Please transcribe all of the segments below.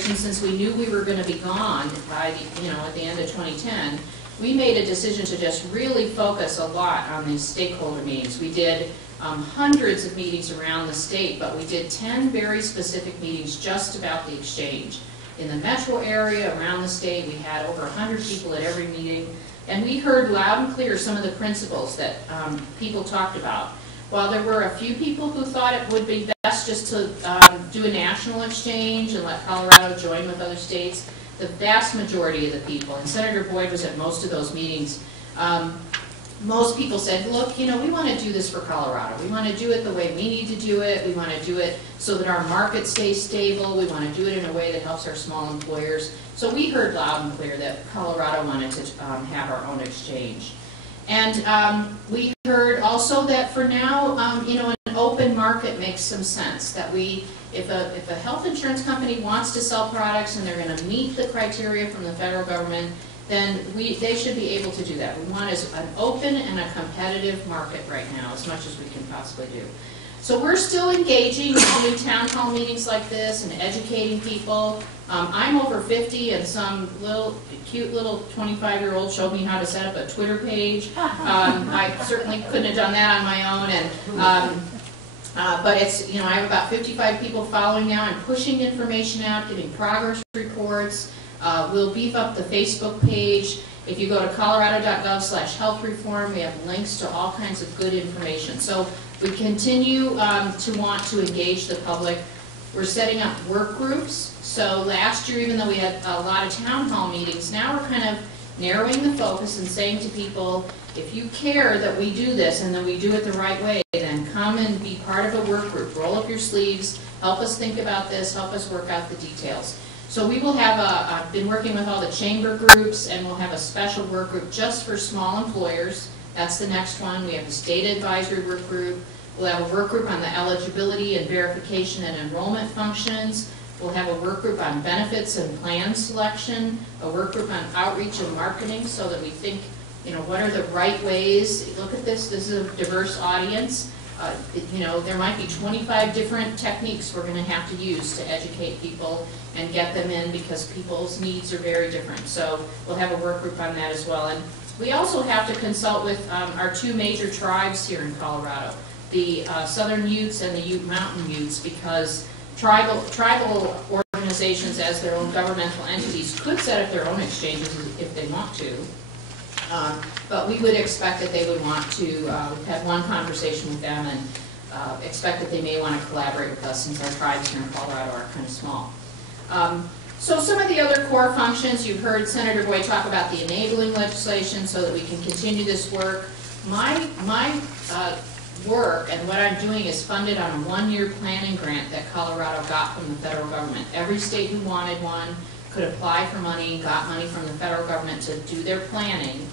since we knew we were going to be gone by the, at the end of 2010, we made a decision to just really focus a lot on these stakeholder meetings. We did hundreds of meetings around the state, but we did 10 very specific meetings just about the exchange. In the metro area, around the state, we had over 100 people at every meeting, and we heard loud and clear some of the principles that people talked about. While there were a few people who thought it would be best just to do a national exchange and let Colorado join with other states, the vast majority of the people, and Senator Boyd was at most of those meetings, most people said, look, we want to do this for Colorado. We want to do it the way we need to do it. We want to do it so that our market stays stable. We want to do it in a way that helps our small employers. So we heard loud and clear that Colorado wanted to have our own exchange. And we heard also that for now, an open market makes some sense. That if a health insurance company wants to sell products and they're going to meet the criteria from the federal government, then they should be able to do that. We want an open and a competitive market right now, as much as we can possibly do. So we're still engaging in doing town hall meetings like this and educating people. I'm over 50, and some cute little 25-year-old showed me how to set up a Twitter page. I certainly couldn't have done that on my own, and but it's, I have about 55 people following now and pushing information out, giving progress reports. We'll beef up the Facebook page. If you go to colorado.gov/health-reform, we have links to all kinds of good information. So we continue to want to engage the public. We're setting up work groups. So last year, even though we had a lot of town hall meetings, now we're kind of narrowing the focus and saying to people, if you care that we do this and that we do it the right way, then come and be part of a work group. Roll up your sleeves, help us think about this, help us work out the details. So we will have I've been working with all the chamber groups, and we'll have a special work group just for small employers. That's the next one. We have the state advisory work group. We'll have a work group on the eligibility and verification and enrollment functions. We'll have a work group on benefits and plan selection, a work group on outreach and marketing, so that we think, what are the right ways? Look at this. This is a diverse audience. There might be 25 different techniques we're going to have to use to educate people and get them in, because people's needs are very different. So we'll have a work group on that as well. And we also have to consult with our two major tribes here in Colorado, the Southern Utes and the Ute Mountain Utes, because tribal organizations as their own governmental entities could set up their own exchanges if they want to. But we would expect that they would want to have one conversation with them, and expect that they may want to collaborate with us, since our tribes here in Colorado are kind of small. So some of the other core functions, you've heard Senator Boyd talk about the enabling legislation so that we can continue this work. My work and what I'm doing is funded on a one-year planning grant that Colorado got from the federal government. Every state who wanted one could apply for money, got money from the federal government to do their planning.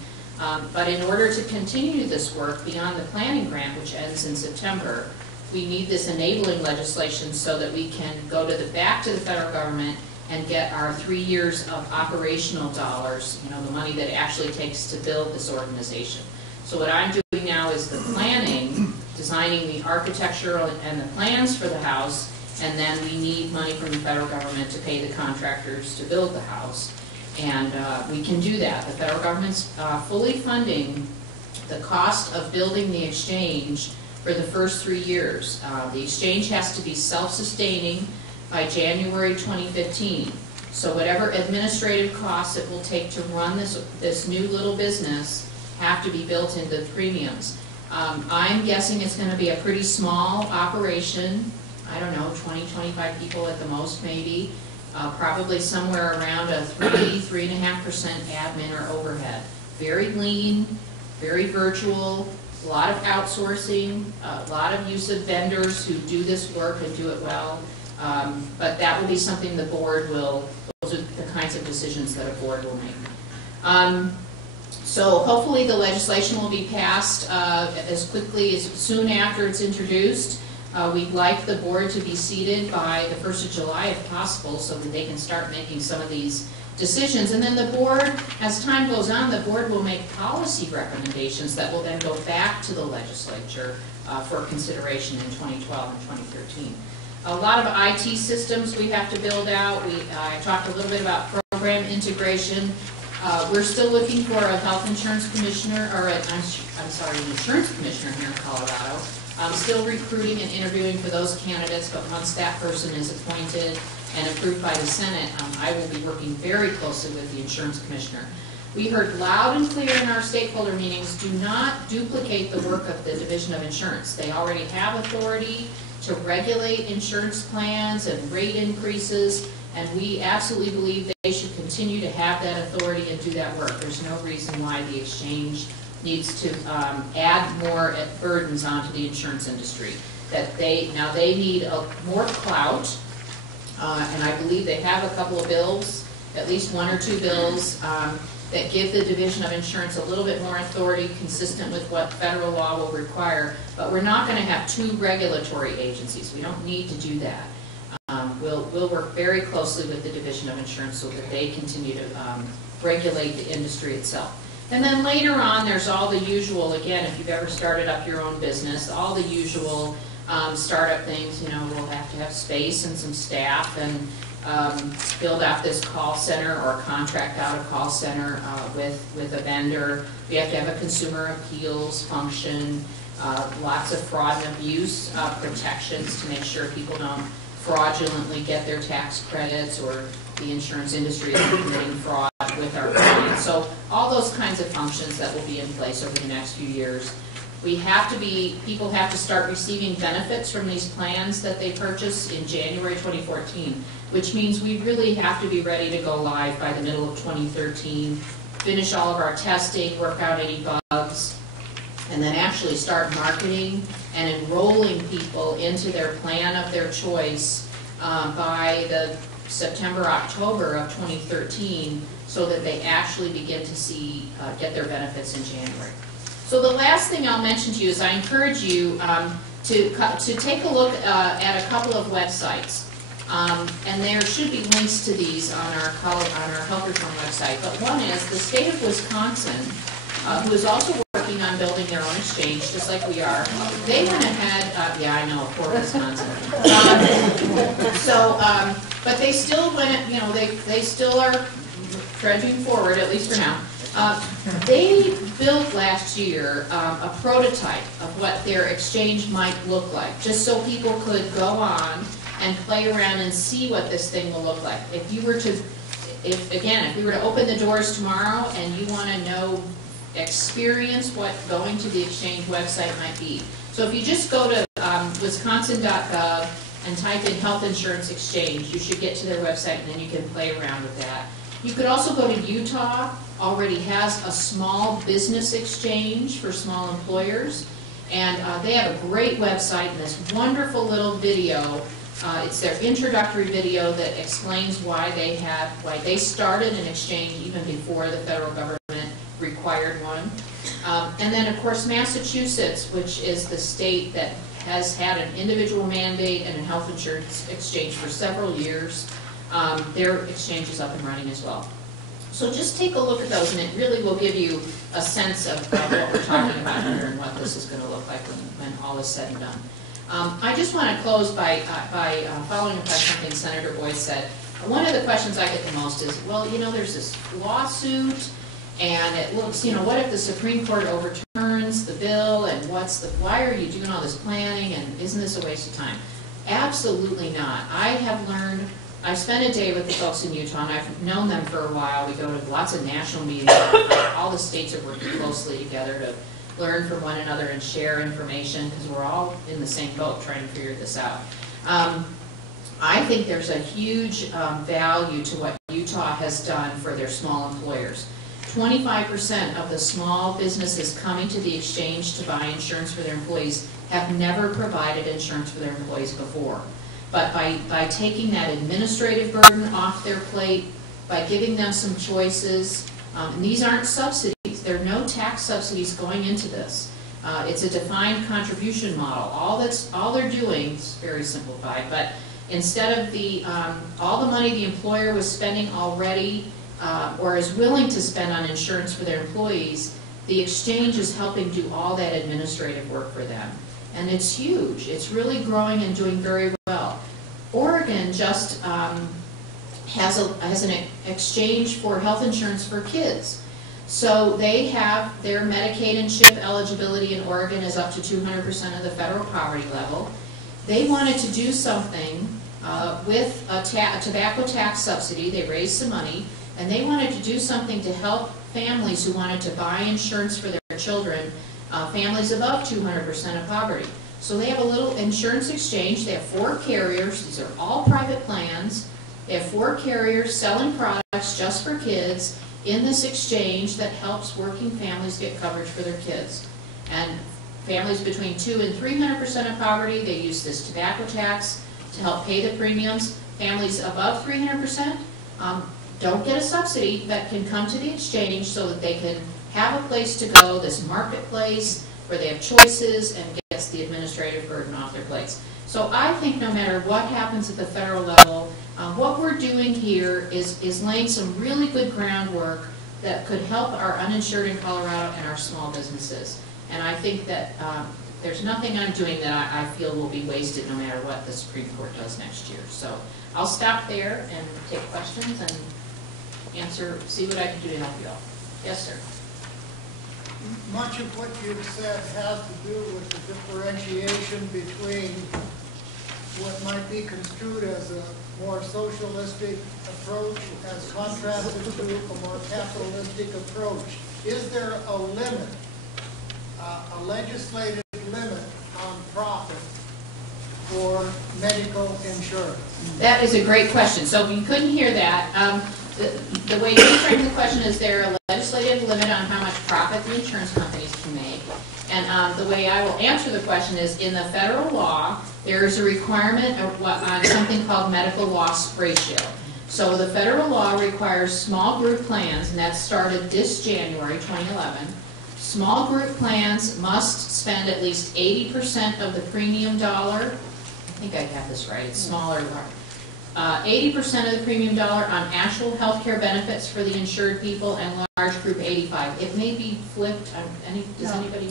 But in order to continue this work beyond the planning grant, which ends in September, we need this enabling legislation so that we can go back to the federal government and get our 3 years of operational dollars, the money that it actually takes to build this organization. So what I'm doing now is the planning, designing the architecture and the plans for the house, and then we need money from the federal government to pay the contractors to build the house. And we can do that. The federal government's fully funding the cost of building the exchange for the first 3 years. The exchange has to be self-sustaining by January 2015. So whatever administrative costs it will take to run this new little business have to be built into the premiums. I'm guessing it's going to be a pretty small operation. I don't know, 20, 25 people at the most maybe. Probably somewhere around a 3.5% admin or overhead. Very lean, very virtual, a lot of outsourcing, a lot of use of vendors who do this work and do it well. But that will be something the board will, those are the kinds of decisions that a board will make. So hopefully the legislation will be passed as soon after it's introduced. We'd like the board to be seated by the 1st of July if possible, so that they can start making some of these decisions. And then the board, as time goes on, the board will make policy recommendations that will then go back to the legislature for consideration in 2012 and 2013. A lot of IT systems we have to build out. I talked a little bit about program integration. We're still looking for a health insurance commissioner, or an insurance commissioner here in Colorado. I'm still recruiting and interviewing for those candidates, but once that person is appointed and approved by the Senate, I will be working very closely with the insurance commissioner. We heard loud and clear in our stakeholder meetings, do not duplicate the work of the Division of Insurance. They already have authority to regulate insurance plans and rate increases, and we absolutely believe they should continue to have that authority and do that work. There's no reason why the exchange needs to add more burdens onto the insurance industry. Now they need more clout, and I believe they have a couple of bills, at least one or two bills, that give the Division of Insurance a little bit more authority consistent with what federal law will require, but we're not going to have two regulatory agencies. We don't need to do that. We'll work very closely with the Division of Insurance so that they continue to regulate the industry itself. And then later on, there's all the usual, again, if you've ever started up your own business, all the usual startup things. You know, we'll have to have space and some staff and build out this call center or contract out a call center with a vendor. We have to have a consumer appeals function, lots of fraud and abuse protections to make sure people don't fraudulently get their tax credits or the insurance industry is committing fraud with our clients. So all those kinds of functions that will be in place over the next few years. People have to start receiving benefits from these plans that they purchase in January 2014, which means we really have to be ready to go live by the middle of 2013, finish all of our testing, work out any bugs, and then actually start marketing and enrolling people into their plan of their choice by the September, October of 2013, so that they actually begin to get their benefits in January. So the last thing I'll mention to you is I encourage you to take a look at a couple of websites. And there should be links to these on our health reform website. But one is the state of Wisconsin, who is also working on building their own exchange, just like we are. They went ahead, yeah, I know, poor Wisconsin. But they still went, you know, they still are trudging forward, at least for now. They built last year a prototype of what their exchange might look like, just so people could go on and play around and see what this thing will look like. If we were to open the doors tomorrow and you want to experience what going to the exchange website might be. So if you just go to wisconsin.gov and type in health insurance exchange, you should get to their website and then you can play around with that. You could also go to Utah, already has a small business exchange for small employers, and they have a great website and this wonderful little video. It's their introductory video that explains why they started an exchange even before the federal government required one. And then of course Massachusetts, which is the state that has had an individual mandate and a health insurance exchange for several years. Their exchange is up and running as well. So just take a look at those, and it really will give you a sense of what we're talking about here and what this is going to look like when all is said and done. I just want to close by following up on something Senator Boyd said. One of the questions I get the most is, well, you know, there's this lawsuit, and it looks, you know, what if the Supreme Court overturns the bill, and why are you doing all this planning, and isn't this a waste of time? Absolutely not. I've spent a day with the folks in Utah, and I've known them for a while. We go to lots of national meetings. All the states are working closely together to learn from one another and share information, because we're all in the same boat trying to figure this out. I think there's a huge value to what Utah has done for their small employers. 25% of the small businesses coming to the exchange to buy insurance for their employees have never provided insurance for their employees before. But by taking that administrative burden off their plate, by giving them some choices, and these aren't subsidies, there are no tax subsidies going into this. It's a defined contribution model. All they're doing, it's very simplified, but instead of all the money the employer was spending already or is willing to spend on insurance for their employees, the exchange is helping do all that administrative work for them. And it's huge. It's really growing and doing very well. American just has an exchange for health insurance for kids. So they have their Medicaid and CHIP eligibility in Oregon is up to 200% of the federal poverty level. They wanted to do something with a tobacco tax subsidy. They raised some money, and they wanted to do something to help families who wanted to buy insurance for their children, families above 200% of poverty. So they have a little insurance exchange. They have 4 carriers. These are all private plans. They have 4 carriers selling products just for kids in this exchange that helps working families get coverage for their kids. And families between 200% and 300% of poverty, they use this tobacco tax to help pay the premiums. Families above 300% don't get a subsidy, but can come to the exchange so that they can have a place to go, this marketplace where they have choices and gets the administrative burden off their plates. So I think no matter what happens at the federal level, what we're doing here is laying some really good groundwork that could help our uninsured in Colorado and our small businesses. And I think that there's nothing I'm doing that I feel will be wasted no matter what the Supreme Court does next year. So I'll stop there and take questions and answer, see what I can do to help you out. Yes, sir. Much of what you've said has to do with the differentiation between what might be construed as a more socialistic approach as contrasted to a more capitalistic approach. Is there a limit, a legislative limit on profit for medical insurance? That is a great question. So if you couldn't hear that, the way you frame the question is there a legislative limit on how much profit the insurance companies can make? And the way I will answer the question is in the federal law, there is a requirement on something called medical loss ratio. So the federal law requires small group plans, and that started this January 2011. Small group plans must spend at least 80% of the premium dollar. I think I got this right. It's smaller. 80% of the premium dollar on actual health care benefits for the insured people, and large group 85%. It may be flipped. Does anybody?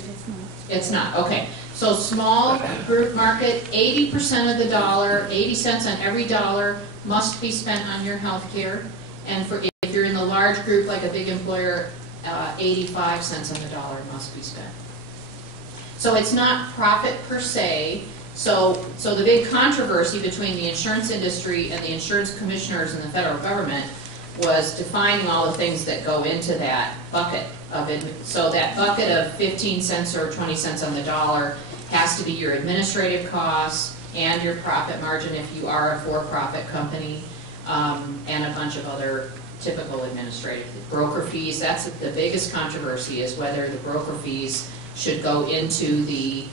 It's not. Okay. So small group market, 80% of the dollar, 80 cents on every dollar must be spent on your health care. And if you're in the large group like a big employer, 85 cents on the dollar must be spent. So it's not profit per se. So the big controversy between the insurance industry and the insurance commissioners in the federal government was defining all the things that go into that bucket of it. So that bucket of 15 cents or 20 cents on the dollar has to be your administrative costs and your profit margin if you are a for-profit company, and a bunch of other typical administrative broker fees. That's the biggest controversy, is whether the broker fees should go into the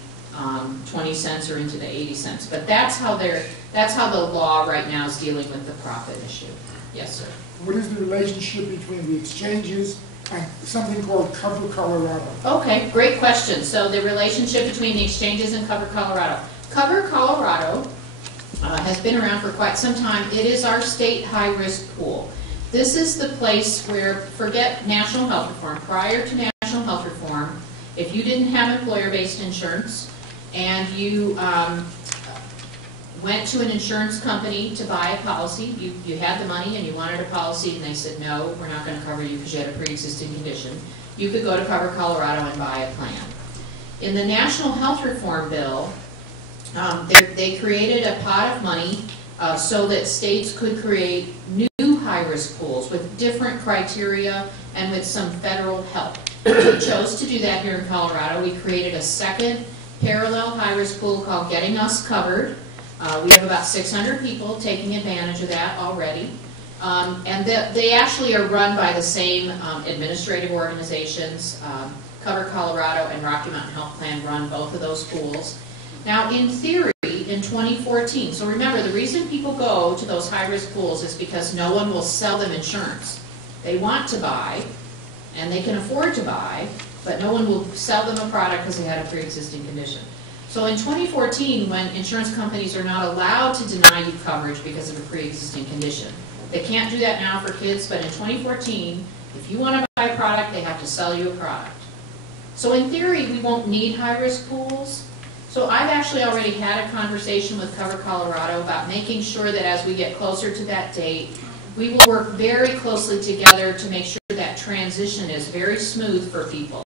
20 cents or into the 80 cents. But that's how the law right now is dealing with the profit issue. Yes, sir. What is the relationship between the exchanges and something called Cover Colorado? Okay, great question. So the relationship between the exchanges and Cover Colorado. Cover Colorado has been around for quite some time. It is our state high-risk pool. This is the place where, forget national health reform, prior to national health reform, if you didn't have employer-based insurance and you went to an insurance company to buy a policy, you had the money and you wanted a policy and they said, no, we're not going to cover you because you had a pre-existing condition, you could go to Cover Colorado and buy a plan. In the National Health Reform Bill, they created a pot of money so that states could create new high-risk pools with different criteria and with some federal help. We chose to do that here in Colorado. We created a second parallel high-risk pool called Getting Us Covered. We have about 600 people taking advantage of that already. And they actually are run by the same administrative organizations. Cover Colorado and Rocky Mountain Health Plan run both of those pools. Now, in theory, in 2014, so remember, the reason people go to those high-risk pools is because no one will sell them insurance. They want to buy, and they can afford to buy, but no one will sell them a product because they had a pre-existing condition. So in 2014, when insurance companies are not allowed to deny you coverage because of a pre-existing condition, they can't do that now for kids, but in 2014, if you want to buy a product, they have to sell you a product. So in theory, we won't need high-risk pools, So I've actually already had a conversation with Cover Colorado about making sure that as we get closer to that date, we will work very closely together to make sure that transition is very smooth for people.